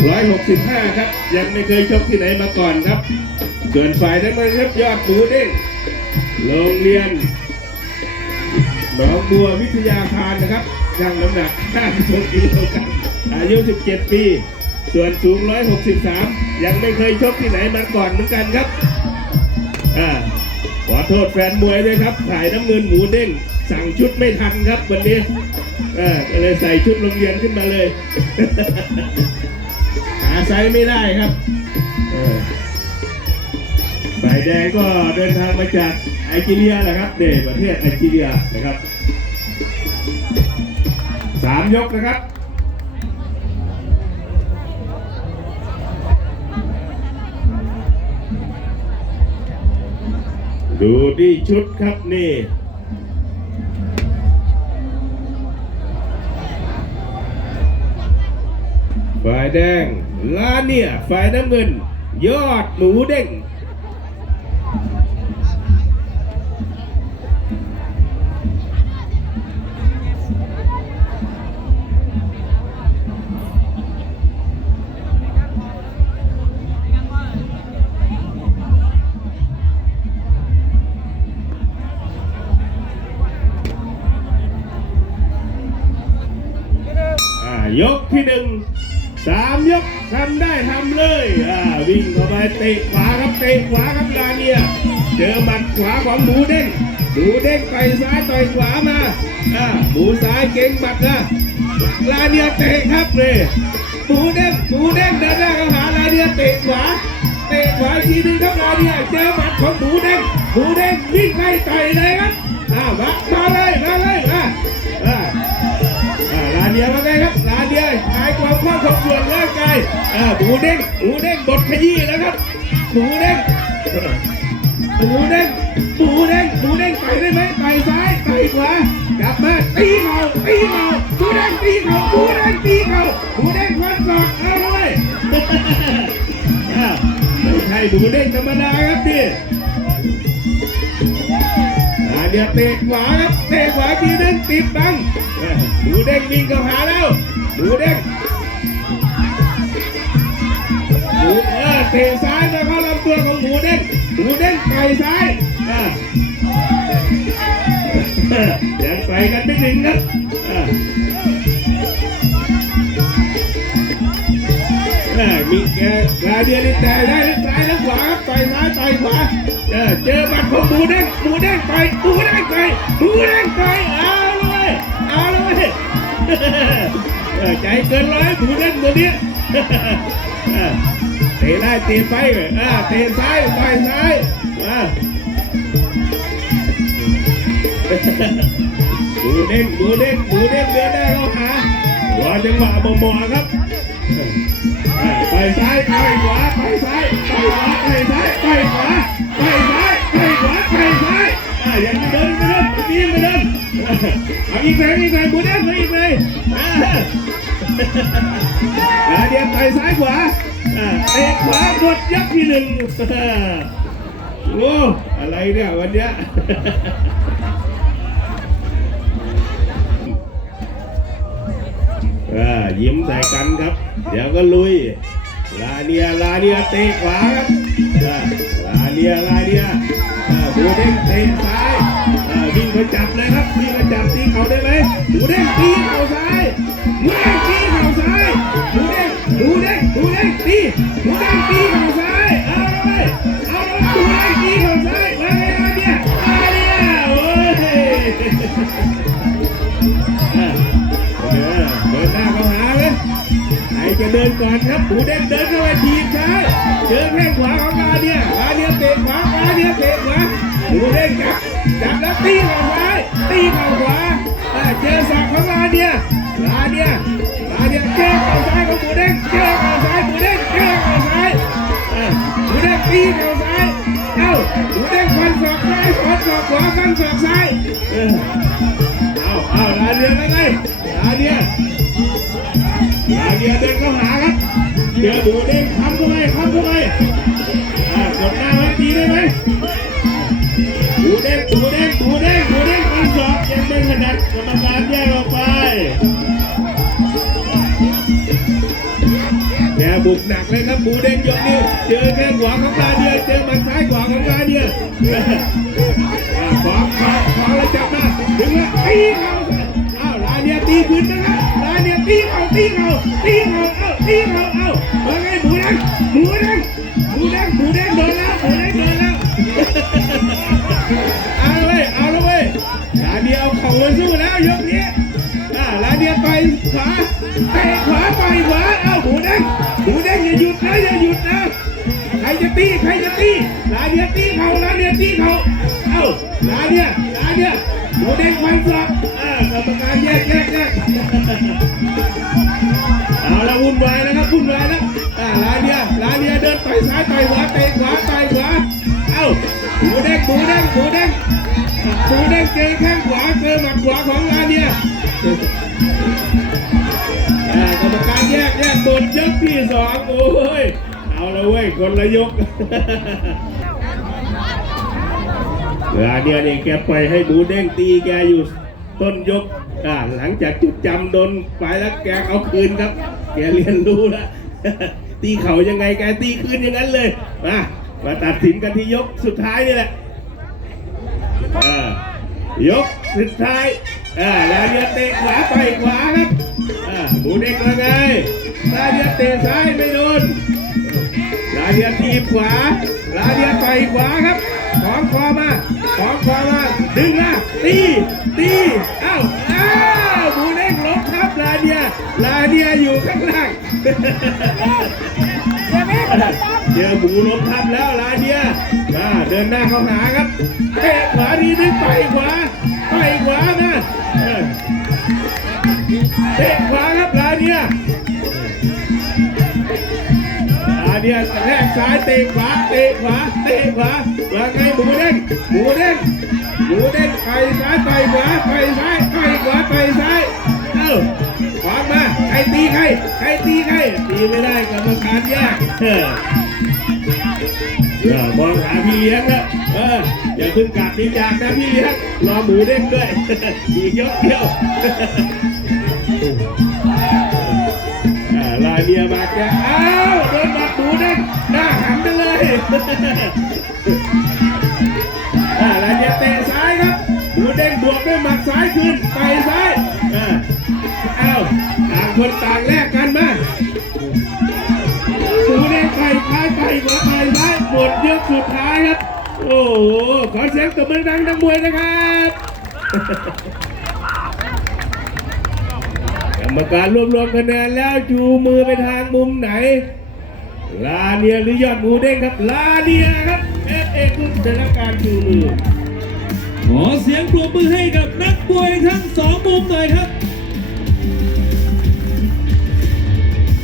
165 ครับ ยังไม่เคยชกที่ไหนมาก่อนครับ ส่วนฝ่ายน้ำเงินครับยอดหมูเด้งโรงเรียนหนองบัววิทยาคารนะครับช่างน้ำหนัก 56กิโลกรัมอายุ 17 ปี ส่วนสูง 163 ยังไม่เคยชกที่ไหนมาก่อนเหมือนกันครับอ่าขอโทษแฟนมวยด้วยครับถ่ายน้ำเงินหมูเด้งสั่งชุดไม่ทันครับวันนี้อ่าก็เลยใส่ชุดโรงเรียนขึ้นมาเลยาไซส์ไม่ได้ครับฝ่ายแดงก็เดินทางมาจากไอจีเรียนะครับเดประเทศไอจีเรียนะครับสามยกนะครับดูที่ชุดครับนี่ฝ่ายแดง ลาเนียฝ่ายน้ำเงิน ยอดหมูเด้งอ่ายกที่หนึ่ง ทำได้ทำเลยอ่าวิ่งเข้าไปเตะขวาครับเตะขวาครับลาเนียเจอหมัดขวาของหมูเด้งหมูเด้งต่อยซ้ายต่อยขวามาอ่าหมูซ้ายเก่งหมัดนะลาเนียเตะครับเลยหมูเด้งหมูเด้งเดินหน้าเข้าหาลาเนียเตะขวาเตะขวาอีกทีนึงครับลาเนียเจอหมัดของหมูเด้งหมูเด้งวิ่งไล่ต่อยเลยครับอ่ามามาเลยมาเลยมาอ่าลาเดียว่าไงครับาเดียหายความคล่องของส่วนร่างกายอ่าหมูเด้งหมูเด้งบดขยี้นะครับหมูเด้งหมูเด้งหมูเด้งหมูเด้งไปได้ไหมไปซ้ายไปขวากลับมาตีเข่าตีเข่าหมูเด้งตีเข่าหมูเด้งตีเข่าหมูเด้งฟันศอกเอาเลยอ่าไม่ใช่หมูเด้งธรรมดาครับนี่อ่าเดี๋ยวเตะขวาครับเตะขวาทีนึงติดบังหมูเด้งวิ่งเข้าหาแล้ว หมูเด้งหมูเออเตะซ้ายนะเข้าลำตัวของหมูเด้งหมูเด้งไก่ซ้ายอ่าเออยังไปกันไม่ถึงครับเออมีแกลาเดียนี่แต่ได้ทั้งซ้ายทั้งขวาครับต่อยซ้ายต่อยขวาเออเจอบัตรของหมูเด้งหมูเด้งต่อยหมูเด้งต่อยหมูเด้งต่อยเอาเลยเอาเลย ใจเกินร้อยหมูเด้งตัวเนี้ยเตะได้เตะไปเออเตะซ้ายต่อยซ้ายอ่าหมูเด้งหมูเด้งหมูเด้งเดินได้เข้าหารอจังหวะเหมาะๆครับไปซ้ายไปขวาไปซ้ายไปขวาไปซ้ายไปขวาไปซ้ายไปขวาไปซ้ายอะยังเดินไม่เดินไม่ดีไม่เดิน เอาอีกเลยอีกเลยบุญเดินมาอีกเลยเดี๋ยวไปซ้ายขวาอ่าเตะขวาหมดยักที่หนึ่งโอ้อะไรเนี่ยวันเนี้ยายิ้มใส่กันครับ เดี๋ยวก็ลุย ลาเนียลาเนียเตะขวาครับลาเนียลาเนียอ่าบูเด้งเตะซ้ายวิ่งไปจับเลยครับ เดินเดินหน้าเข้าหาเลยใครจะเดินก่อนครับหมูเด้งเดินเข้าไปทีบซ้ายเจอแข้งขวาของลาเนี่ยลาเนี่ยเตะขวาลาเนี่ยเตะขวาหมูเด้งจับจับแล้วตีเข่าซ้ายตีเข่าขวาเจอศอกของลาเนี่ยลาเนี่ยลาเนี่ยเจอเข่าซ้ายของหมูเด้งเจอเข่าซ้ายหมูเด้งเจอเข่าซ้ายหูเด้งตีเข่า กขวาฟันศอกซ้ายเออเอาเอาลาเดียไปไงลาเดียลาเดียเดินเข้าหาครับเดี๋ยวดูเด้งทำเข้าไปทำเข้าไปอ่ากดหน้าไว้ดีได้ไหม ของลาขวาขวาขวาแล้วจับมาดึงแล้วตีเข่าอ้าวลาเดียตีขึ้นนะครับลาเดียตีเข่าตีเข่าตีเข่าเอ้าตีเข่าเอ้าว่าไงหมูเด้งหมูเด้งหมูเด้งหมูเด้งโดนแล้วหมูเด้งโดนแล้วเอาเว้ยเอาละเว้ยลาเดียเอาเข่ามาสู้แล้วยกนี้อ่าลาเดียไปขวาเตะขวา ตีใครจะตีลาเดียตีเขาลาเดียตีเขาเอาลาเดียลาเดียหมูเด้งฟันศอกอ่ากรรมการแยกแยกแยกเอาละวุ่นวายแล้วครับวุ่นวายแล้วอ่าลาเดียลาเดียเดินต่อยซ้ายต่อยขวาเตะขวาต่อยขวาเอ้าหมูเด้งหมูเด้งหมูเด้งดูได้เจอแข้งขวาเจอหมัดขวาของลาเนียอ่ากรรมการแยกแยกบทยกที่สองโอ้ย เอาละเว้ยคนละยกลาเนียนี่แกปล่อยให้หมูเด้งตีแกอยู่ต้นยกอ่าหลังจากจุดจำโดนไปแล้วแกเอาคืนครับ แกเรียนรู้แล้วตีเข่ายังไงแกตีคืนอย่างนั้นเลยมามาตัดสินกันที่ยกสุดท้ายนี่แหละยกสุดท้ายอ่าลาเดียเตะขวาไปขวาครับอ่าหมูเด็กละไงลาเดียเตะซ้ายไม่โดน เดียทีบขวาลาเดียต่อยขวาครับของคอมาของคอมาดึงละตีตีเอ้าอ้าวหมูเด็กล้มครับลาเดียลาเดียอยู่ข้างล่างเจอหมูล้มทับแล้วลาเดียอ่าเดินหน้าเข้าหาครับเตะขวาดีนึงต่อยขวาต่อยขวานะเตะขวาครับ เดียลาเดียแรกซ้ายเตะขวาเตะขวาเตะขวาว่าไงหมูเด้งหมูเด้งหมูเด้งไปซ้ายต่ขวาไปซ้ายต่ขวาไปซ้ายเอ้าขวามาใครตีใครใครตีใครตีไม่ได้กรรมการแยกเออเออมองหาพี่เลี้ยงนะเอออย่าเพิ่งกลับดีจากนะพี่เลี้ยงรอหมูเด้งด้วยอีกยกเดียวอ่าลาเดียมาแกอ้าวโดนบัด หมูเด้งหน้าหันไปเลยอ่าลาเดียเตะซ้ายครับหมูเด้งบวกด้วยหมัดซ้ายคืนไปซ้ายอ่าอ้าวต่างคนต่างแลกกันมาหมูเด้งไปท้ายไปหัวไปซ้ายหมดยกสุดท้ายครับ โอ้โหขอเสียงตบมือดังนักมวยนะครับกรรมการรวบรวมคะแนนแล้วจูมือไปทางมุมไหน ลาเนียหรือยอดหมูเด้งครับ ลาเนียครับเอฟเอคุณชนะการจูมือขอเสียงปรบมือให้กับนักมวยทั้งสองมุมหน่อยครับ